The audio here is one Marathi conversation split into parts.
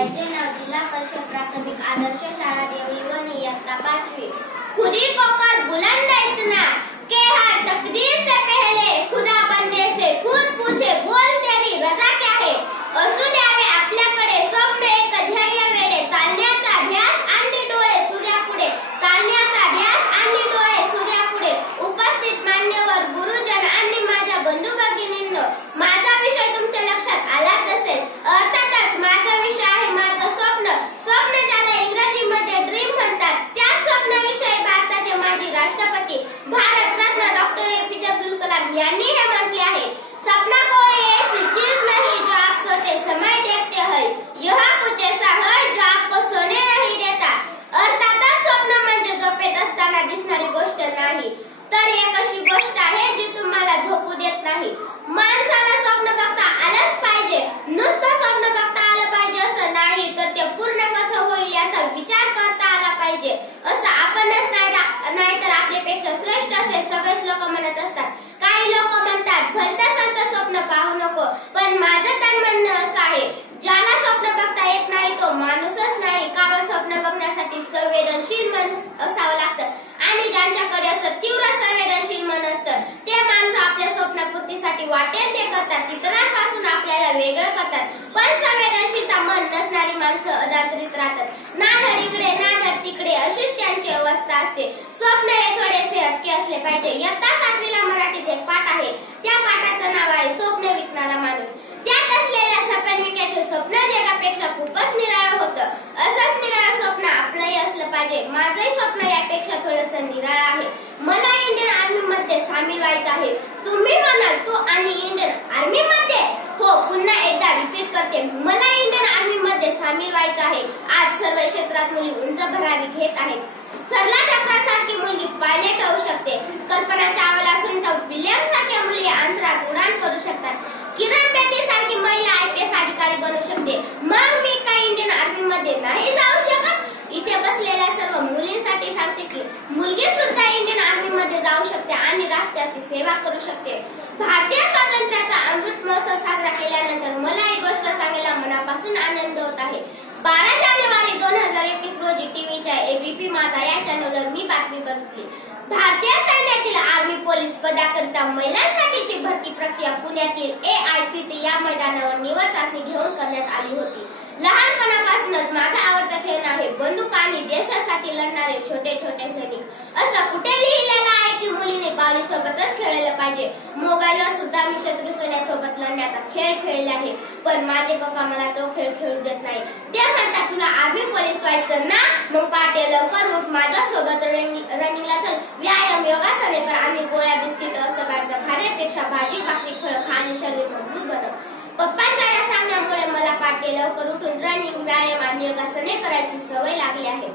शाळेचे नाव जिल्हा परिषद प्राथमिक आदर्श शाळा देवळी वनी इयत्ता 5वीं। खुदी को कर बुलंद इतना के हर तकदीर से पहले खुदा बनने से खुद पूछे बोल तेरी रजा क्या है। असू द्यावे आपल्याकडे स्वप्न एक ध्येय वेडे चालण्याचा ध्यास आणि डोळे सूर्यापुढे चालण्याचा ध्यास आणि डोळे सूर्यापुढे। उपस्थित मान्यवर गुरुजन आणि माझ्या बंधू भगिनींनो, माझा विषय तुमच्या लक्षात आलाच असेल। अर्थातच माझा विषय आहे माझं स्वप्न। स्वप्न ज्याला इंग्रजीमध्ये ड्रीम म्हणतात, त्याच स्वप्नाविषयी भारताचे माजी राष्ट्रपती भारतरत्न डॉक्टर APJ अब्दुल कलाम यांनी हे म्हटले आहे। सपना कोई ऐसी चीज नहीं जो आप सोते समय देखते हैं, यह कुछ ऐसा है जो आपको सोने नहीं देता। अर्थातच स्वप्न म्हणजे झोपेत असताना दिसणारी गोष्ट नाही, तर एक अशी गोष्ट आहे जी तुम्हाला झोपू देत नाही। माणसाला स्वप्न बघता आलंच पाहिजे। नुसतं स्वप्न बघता आलं पाहिजे असं नाही, तर ते पूर्ण कसं होईल याचा विचार करता आला पाहिजे। असं आपणच नाही तर आपल्यापेक्षा श्रेष्ठ असे सगळेच लोक म्हणत असतात। काही लोक म्हणतात भलतं सलतं स्वप्न पाहू नको, पण माझं तर म्हणणं असं आहे, ज्याला स्वप्न बघता येत नाही तो माणूसच नाही। कारण स्वप्न बघण्यासाठी संवेदनशील मन असावं लागतं, आणि ज्यांच्याकडे असं तीव्र संवेदनशील मन असतं ते माणसं आपल्या स्वप्नपूर्तीसाठी वाटेल ते करतात, इतरांपासून आपल्याला वेगळं करतात। पण संवेदनशीलता मन नसणारी माणसं अदांतरित राहतात, ना धड इकडे ना धड तिकडे अशीच त्यांची अवस्था असते। स्वप्न हे थोडेसे हटके असले पाहिजे। इयत्ता 7वीला मराठीत एक पाठ आहे, त्या पाठाचं नाव आहे स्वप्न विकणारा माणूस। त्यात असलेल्या सपन विक्याचे स्वप्न जगापेक्षा खूपच निराळं होतं। असंच निराळं स्वप्न आपलंही असलं पाहिजे। माझंही स्वप्न यापेक्षा थोडंसं निराळं आहे। मला इंडियन आर्मी मध्ये सामील व्हायचं आहे। तुम्ही म्हणाल तू आणि इंडियन आर्मी मध्ये? हो, पुन्हा एकदा रिपीट करते, मला इंडियन आर्मी मध्ये सामील व्हायचं आहे। आज सर्व क्षेत्रात मुली उंच भरारी घेत आहेत। सरला टकरासारखी मुलगी पायलट होऊ शकते। कल्पना चावला असून तर विल्यम सारख्या मुली अंतराळात उड्डाण करू शकतात। किरण बेदी सारखी महिला IPS अधिकारी बनू शकते। मग मी काय इंडियन आर्मी मध्ये नाही जाऊ शकत? इथे बसलेल्या सर्व मुलींसाठी सांगते की मुलगी सुद्धा इंडियन आर्मी मध्ये जाऊ शकते आणि राष्ट्राची सेवा करू शकते। भारतीय स्वातंत्र्याचा अमृत महोत्सव साजरा केल्यानंतर मला ही गोष्ट सांगायला मनापासून आनंद होत आहे। 12 जानेवारी 2021 रोजी टीव्हीच्या ABP माझा या चॅनलवर मी बातमी बघितली। भारतीय सैन्यातील आर्मी पोलीस पदाकरिता महिलांसाठीची भरती प्रक्रिया पुण्यातील AIPT या मैदानावर निवड चाचणी घेऊन करण्यात आली होती। लहानपणापासूनच माझा आवडता खेळ आहे बंदूक आणि देशासाठी लढणारे छोटे छोटे सैनिक। असं कुठे लिहिलेलं आहे की मुलीने बाहुली सोबतच खेळलं पाहिजे? मोबाईलवर सुद्धा मी शत्रू सैन्यासोबत लढण्याचा खेळ खेळले आहे, पण माझे पप्पा मला तो खेळ खेळू देत नाही। ते म्हणतात तुला आर्मी पोलीस व्हायचं ना, मग पहाटे लवकर उठ, माझ्यासोबत रनिंगला चल, व्यायाम योगासने कर आणि गोळ्या बिस्किट असं बाहेरचं खाण्यापेक्षा भाजी भाकरी फळं खा आणि शरीर मजबूत बनव। पप्पांच्या या सांगण्यामुळे मला पहाटे लवकर उठून रनिंग व्यायाम आणि योगासने करायची सवय लागली आहे।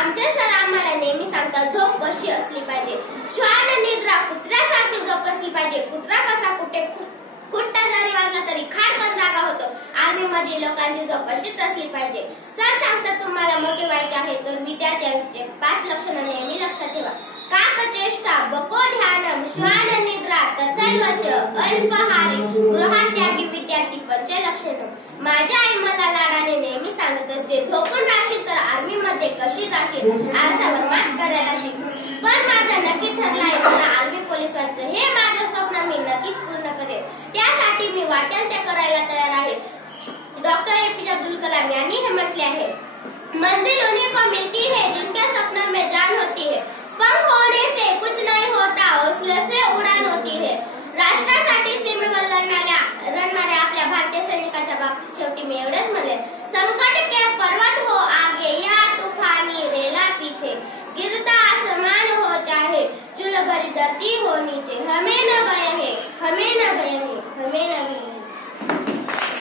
आमचे सर आम्हाला नेहमी सांगतात झोप कशी असली पाहिजे। श्वान निद्रा कुत्र्यासारखी झोप असली पाहिजे। कुत्रा कसा कुठे खुट्टा जरी वाजला तरी खाडकन जागा होतो, आर्मी मध्ये लोकांची झोप अशीच असली पाहिजे। सर सांगतात तुम्हाला मोठे व्हायचे आहे तर विद्यार्थ्यांचे 5 लक्षणं नेहमी लक्षात ठेवा। काकचेष्टा, बको ध्यानम, श्वान निद्रा, तथैवच अल्पहारी, गृहत्यागी विद्यार्थी 5 लक्षणं। माझी आई मला लाडाने नेहमी सांगत असते, झोपून राहशील तर आर्मी मध्ये कशी जाशील, आळसावर मात करायला शिक। पण माझं नक्की ठरलं आहे, मला आर्मी पोलीस व्हायचं। हे माझं स्वप्न मी नक्कीच पूर्ण करेन, त्यासाठी मी वाटेल ते करायला तयार आहे। डॉक्टर APJ अब्दुल कलाम यांनी हे म्हटले आहे, मंजिल उन्हीं को मिलती है जिनके सपनों में जान होती है, पंख होने से कुछ नहीं होता, हौसले से उड़ान होती है। राष्ट्रासाठी सीमेवर लढणाऱ्या आपल्या भारतीय सैनिकाच्या बाबतीत शेवटी मी एवढेच म्हणेन, संकट के पर्वत हो आगे या तूफानी रेला पीछे, गिरता आसमान हो चाहे चूल भरी धरती हो नीचे, हमें न भय है, हमें न भय है, हमें न